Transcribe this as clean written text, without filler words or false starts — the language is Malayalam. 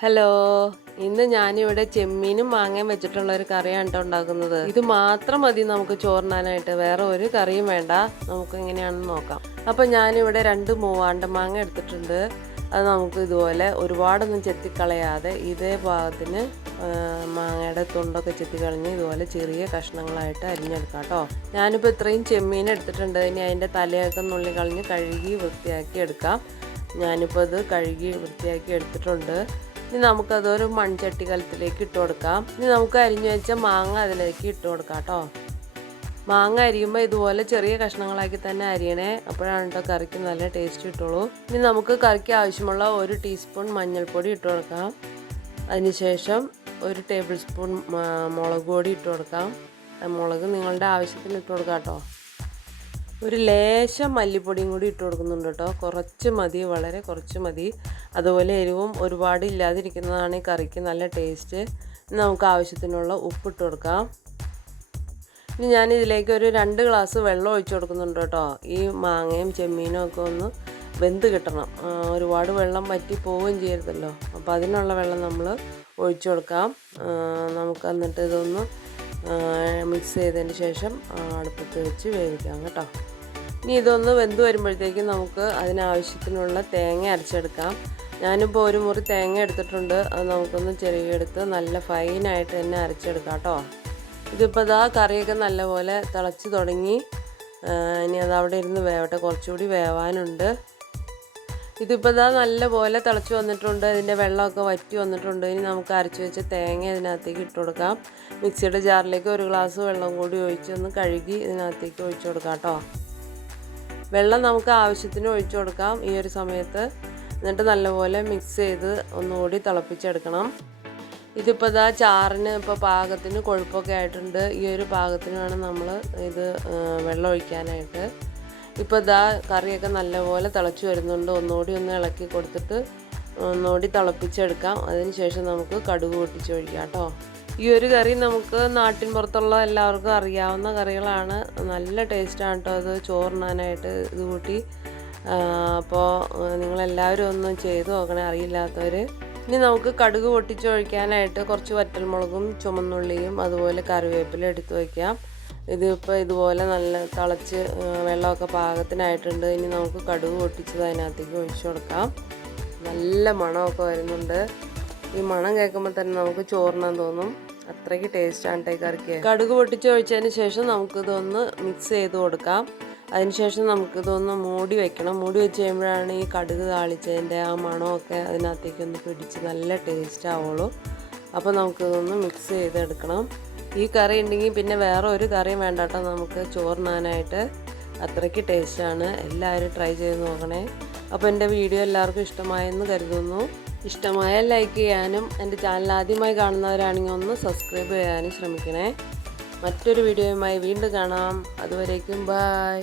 ഹലോ, ഇന്ന് ഞാനിവിടെ ചെമ്മീനും മാങ്ങയും വെച്ചിട്ടുള്ള ഒരു കറിയാണ് കേട്ടോ ഉണ്ടാക്കുന്നത്. ഇത് മാത്രം മതി നമുക്ക് ചോറിനാനായിട്ട്, വേറെ ഒരു കറിയും വേണ്ട. നമുക്ക് എങ്ങനെയാണെന്ന് നോക്കാം. അപ്പം ഞാനിവിടെ 2 മൂവാണ്ട മാങ്ങ എടുത്തിട്ടുണ്ട്. അത് നമുക്ക് ഇതുപോലെ ഒരുപാടൊന്നും ചെത്തിക്കളയാതെ ഇതേ ഭാഗത്തിന് മാങ്ങയുടെ തൊണ്ടൊക്കെ ചെത്തിക്കളഞ്ഞ് ഇതുപോലെ ചെറിയ കഷ്ണങ്ങളായിട്ട് അരിഞ്ഞെടുക്കാം കേട്ടോ. ഞാനിപ്പോൾ ഇത്രയും ചെമ്മീൻ എടുത്തിട്ടുണ്ട്. ഇനി അതിൻ്റെ തലയൊക്കെ നുള്ളി കളഞ്ഞ് കഴുകി വൃത്തിയാക്കി എടുക്കാം. ഞാനിപ്പോൾ ഇത് കഴുകി വൃത്തിയാക്കി എടുത്തിട്ടുണ്ട്. ഇനി നമുക്കതൊരു മൺചട്ടി കലത്തിലേക്ക് ഇട്ട് കൊടുക്കാം. ഇനി നമുക്ക് അരിഞ്ഞു വെച്ച മാങ്ങ അതിലേക്ക് ഇട്ട് കൊടുക്കാം കേട്ടോ. മാങ്ങ അരിയുമ്പോൾ ഇതുപോലെ ചെറിയ കഷ്ണങ്ങളാക്കി തന്നെ അരിയണേ, അപ്പോഴാണ് കേട്ടോ കറിക്ക് നല്ല ടേസ്റ്റ് കിട്ടുള്ളൂ. ഇനി നമുക്ക് കറിക്ക് ആവശ്യമുള്ള 1 ടീസ്പൂൺ മഞ്ഞൾപ്പൊടി ഇട്ട് കൊടുക്കാം. അതിനുശേഷം 1 ടേബിൾ സ്പൂൺ മുളക് പൊടി ഇട്ട് കൊടുക്കാം. മുളക് നിങ്ങളുടെ ആവശ്യത്തിന് ഇട്ട് കൊടുക്കാം കേട്ടോ. ഒരു ലേശം മല്ലിപ്പൊടിയും കൂടി ഇട്ട് കൊടുക്കുന്നുണ്ട് കേട്ടോ. കുറച്ച് മതി, വളരെ കുറച്ച് മതി. അതുപോലെ എരിവും ഒരുപാട് ഇല്ലാതിരിക്കുന്നതാണ് ഈ കറിക്ക് നല്ല ടേസ്റ്റ്. നമുക്ക് ആവശ്യത്തിനുള്ള ഉപ്പിട്ട് കൊടുക്കാം. ഇനി ഞാൻ ഇതിലേക്ക് ഒരു 2 ഗ്ലാസ് വെള്ളം ഒഴിച്ചു കൊടുക്കുന്നുണ്ട് കേട്ടോ. ഈ മാങ്ങയും ചെമ്മീനും ഒക്കെ ഒന്ന് വെന്ത് കിട്ടണം. ഒരുപാട് വെള്ളം വറ്റി പോവുകയും ചെയ്യരുതല്ലോ. അപ്പോൾ അതിനുള്ള വെള്ളം നമ്മൾ ഒഴിച്ചു കൊടുക്കാം. നമുക്ക് എന്നിട്ട് ഇതൊന്ന് മിക്സ് ചെയ്തതിന് ശേഷം അടുപ്പത്ത് വെച്ച് വേവിക്കാം കേട്ടോ. ഇനി ഇതൊന്ന് വെന്ത് വരുമ്പോഴത്തേക്കും നമുക്ക് അതിനാവശ്യത്തിനുള്ള തേങ്ങ അരച്ചെടുക്കാം. ഞാനിപ്പോൾ 1 മുറി തേങ്ങ എടുത്തിട്ടുണ്ട്. അത് നമുക്കൊന്ന് ചെറിയെടുത്ത് നല്ല ഫൈനായിട്ട് തന്നെ അരച്ചെടുക്കാം കേട്ടോ. ഇതിപ്പോൾ ഇതാ കറിയൊക്കെ നല്ലപോലെ തിളച്ച് തുടങ്ങി. ഇനി അത് അവിടെ ഇരുന്ന് വേവട്ടെ, കുറച്ചുകൂടി വേവാനുണ്ട്. ഇതിപ്പോൾ ഇതാ നല്ലപോലെ തിളച്ച് വന്നിട്ടുണ്ട്. ഇതിൻ്റെ വെള്ളമൊക്കെ വറ്റി വന്നിട്ടുണ്ട്. ഇനി നമുക്ക് അരച്ച് വെച്ച തേങ്ങ ഇതിനകത്തേക്ക് ഇട്ട് കൊടുക്കാം. മിക്സിയുടെ ജാറിലേക്ക് 1 ഗ്ലാസ് വെള്ളം കൂടി ഒഴിച്ച് ഒന്ന് കഴുകി ഇതിനകത്തേക്ക് ഒഴിച്ചു കൊടുക്കാം കേട്ടോ. വെള്ളം നമുക്ക് ആവശ്യത്തിന് ഒഴിച്ചു കൊടുക്കാം ഈ ഒരു സമയത്ത്. എന്നിട്ട് നല്ലപോലെ മിക്സ് ചെയ്ത് ഒന്നുകൂടി തിളപ്പിച്ചെടുക്കണം. ഇതിപ്പോൾ ഇതാ ചാറിന് ഇപ്പോൾ പാകത്തിന് കൊഴുപ്പൊക്കെ ആയിട്ടുണ്ട്. ഈ ഒരു പാകത്തിന് വേണം നമ്മൾ ഇത് വെള്ളം ഒഴിക്കാനായിട്ട്. ഇപ്പോൾ ഇതാ കറിയൊക്കെ നല്ലപോലെ തിളച്ച് വരുന്നുണ്ട്. ഒന്നുകൂടി ഒന്ന് ഇളക്കി കൊടുത്തിട്ട് ഒന്നുകൂടി തിളപ്പിച്ചെടുക്കാം. അതിന് ശേഷം നമുക്ക് കടുക് പൊട്ടിച്ച് ഒഴിക്കാം കേട്ടോ. ഈ ഒരു കറി നമുക്ക് നാട്ടിൻ പുറത്തുള്ള എല്ലാവർക്കും അറിയാവുന്ന കറികളാണ്. നല്ല ടേസ്റ്റാണ് കേട്ടോ അത് ചോറിനാനായിട്ട് ഇത് കൂട്ടി. അപ്പോൾ നിങ്ങളെല്ലാവരും ഒന്ന് ചെയ്ത് നോക്കണേ, അറിയില്ലാത്തവർ. ഇനി നമുക്ക് കടുക് പൊട്ടിച്ചൊഴിക്കാനായിട്ട് കുറച്ച് വറ്റൽമുളകും ചുമന്നുള്ളിയും അതുപോലെ കറിവേപ്പില എടുത്ത് വയ്ക്കാം. ഇതിപ്പോൾ ഇതുപോലെ നല്ല തിളച്ച് വെള്ളമൊക്കെ പാകത്തിനായിട്ടുണ്ട്. ഇനി നമുക്ക് കടുക് പൊട്ടിച്ചത് അതിനകത്തേക്ക് ഒഴിച്ചു കൊടുക്കാം. നല്ല മണമൊക്കെ വരുന്നുണ്ട്. ഈ മണം കേൾക്കുമ്പോൾ തന്നെ നമുക്ക് ചോറിനാൻ തോന്നും. അത്രയ്ക്ക് ടേസ്റ്റാണ് ഈ കറിക്ക്. കടുക് പൊട്ടിച്ച് ഒഴിച്ചതിന് ശേഷം നമുക്കിതൊന്ന് മിക്സ് ചെയ്ത് കൊടുക്കാം. അതിനുശേഷം നമുക്കിതൊന്ന് മൂടി വെക്കണം. മൂടി വെച്ച് കഴിയുമ്പോഴാണ് ഈ കടുക് താളിച്ചതിൻ്റെ ആ മണമൊക്കെ അതിനകത്തേക്കൊന്ന് പിടിച്ച് നല്ല ടേസ്റ്റ് ആവുള്ളൂ. അപ്പോൾ നമുക്കിതൊന്ന് മിക്സ് ചെയ്തെടുക്കണം. ഈ കറി ഉണ്ടെങ്കിൽ പിന്നെ വേറെ ഒരു കറിയും വേണ്ട കേട്ടോ നമുക്ക് ചോറിനാനായിട്ട്. അത്രയ്ക്ക് ടേസ്റ്റാണ്. എല്ലാവരും ട്രൈ ചെയ്ത് നോക്കണേ. അപ്പോൾ എൻ്റെ വീഡിയോ എല്ലാവർക്കും ഇഷ്ടമായെന്ന് കരുതുന്നു. ഇഷ്ടമായാൽ ലൈക്ക് ചെയ്യാനും എൻ്റെ ചാനൽ ആദ്യമായി കാണുന്നവരാണെങ്കിൽ ഒന്ന് സബ്സ്ക്രൈബ് ചെയ്യാനും ശ്രമിക്കണേ. മറ്റൊരു വീഡിയോയുമായി വീണ്ടും കാണാം. അതുവരേക്കും ബൈ.